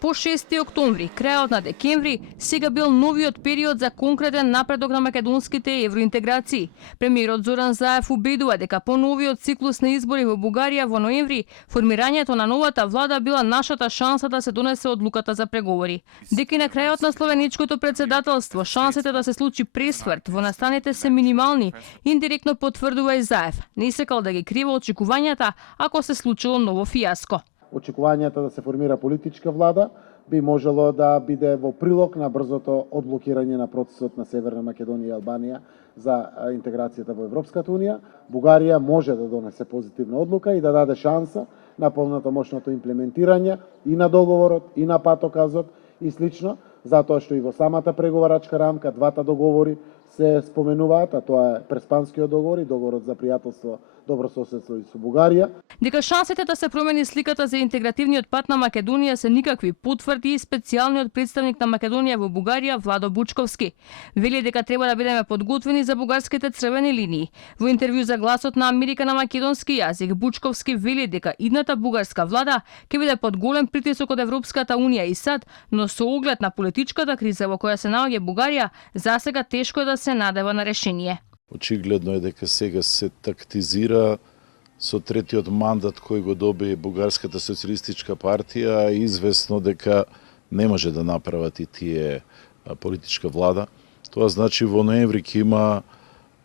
По 6 октомври, крајот на декември, сега бил новиот период за конкретен напредок на македонските евроинтеграции. Премиерот Зоран Заев убедува дека по новиот циклус на избори во Бугарија во ноември, формирањето на новата влада била нашата шанса да се донесе одлуката за преговори. Дека и на крајот на словеничкото председателство шансите да се случи пресврт во настаните се минимални, индиректно потврдува и Заев. Не сакал да ги крива очекувањата ако се случило ново фијаско. Очекувањата да се формира политичка влада би можело да биде во прилог на брзото одблокирање на процесот на Северна Македонија и Албанија за интеграцијата во Европската Унија. Бугарија може да донесе позитивна одлука и да даде шанса на полномошното имплементирање и на договорот, и на патоказот и слично, затоа што и во самата преговарачка рамка двата договори се споменуваат, а тоа е Преспанскиот договор и договорот за пријателство, добрососедство и со Бугарија. Дека шансите да се промени сликата за интегративниот пат на Македонија се никакви, потврди и специјалниот представник на Македонија во Бугарија Владо Бучковски. Вели дека треба да бидеме подготвени за бугарските црвени линии. Во интервју за Гласот на Америка на македонски јазик, Бучковски вели дека идната бугарска влада ќе биде под голем притисок од Европската Унија и САД, но со оглед на политичката криза во која се наоѓа Бугарија, засега тешко е да се надева на решение. Очигледно е дека сега се тактизира со третиот мандат кој го доби Бугарската социјалистичка партија, известно дека не може да направат и тие политичка влада. Тоа значи во ноември ќе има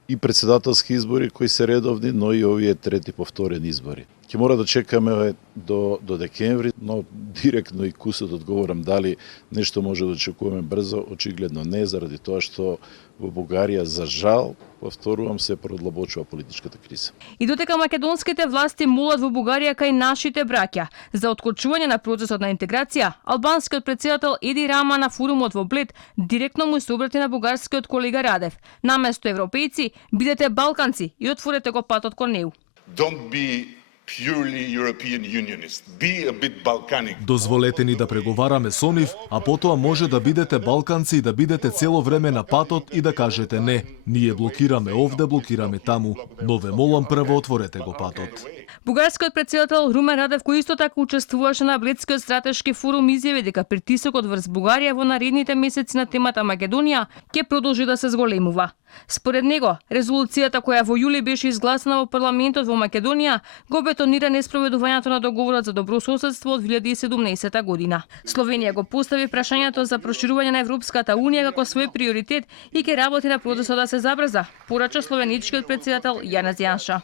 и председателски избори кои се редовни, но и овие трети повторени избори. Ќе мора да чекаме до декември, но директно и кусот одговорам дали нешто може да очекуваме брзо, очигледно не, заради тоа што во Бугарија, за жал, повторувам, се продлабочува политичката криза. И додека македонските власти молат во Бугарија кај нашите браќа за откочување на процесот на интеграција, албанскиот претседател Еди Рама на форумот во Блед директно му се обрати на бугарскиот колега Радев. Наместо европејци, бидете балканци и отворете го патот кон неу. Don't be purely European unionist. Be a bit Balkanic. Дозволете ни да преговараме со нив, а потоа може да бидете балканци и да бидете цело време на патот и да кажете не. Ние блокираме овде, блокираме таму, но ве молам прво отворете го патот. Бугарскиот претседател Румен Радев, кој исто така учествуваше на Бледскиот стратешки форум, изјави дека притисокот врз Бугарија во наредните месеци на темата Македонија ќе продолжи да се зголемува. Според него, резолуцијата која во јули беше изгласана во парламентот во Македонија го бетонира неспроведувањето на договорот за добрососедство од 2017 година. Словенија го постави прашањето за проширување на Европската Унија како свој приоритет и ќе работи на процесот да се забрза, порача словеничкиот претседател Јанез Јанша.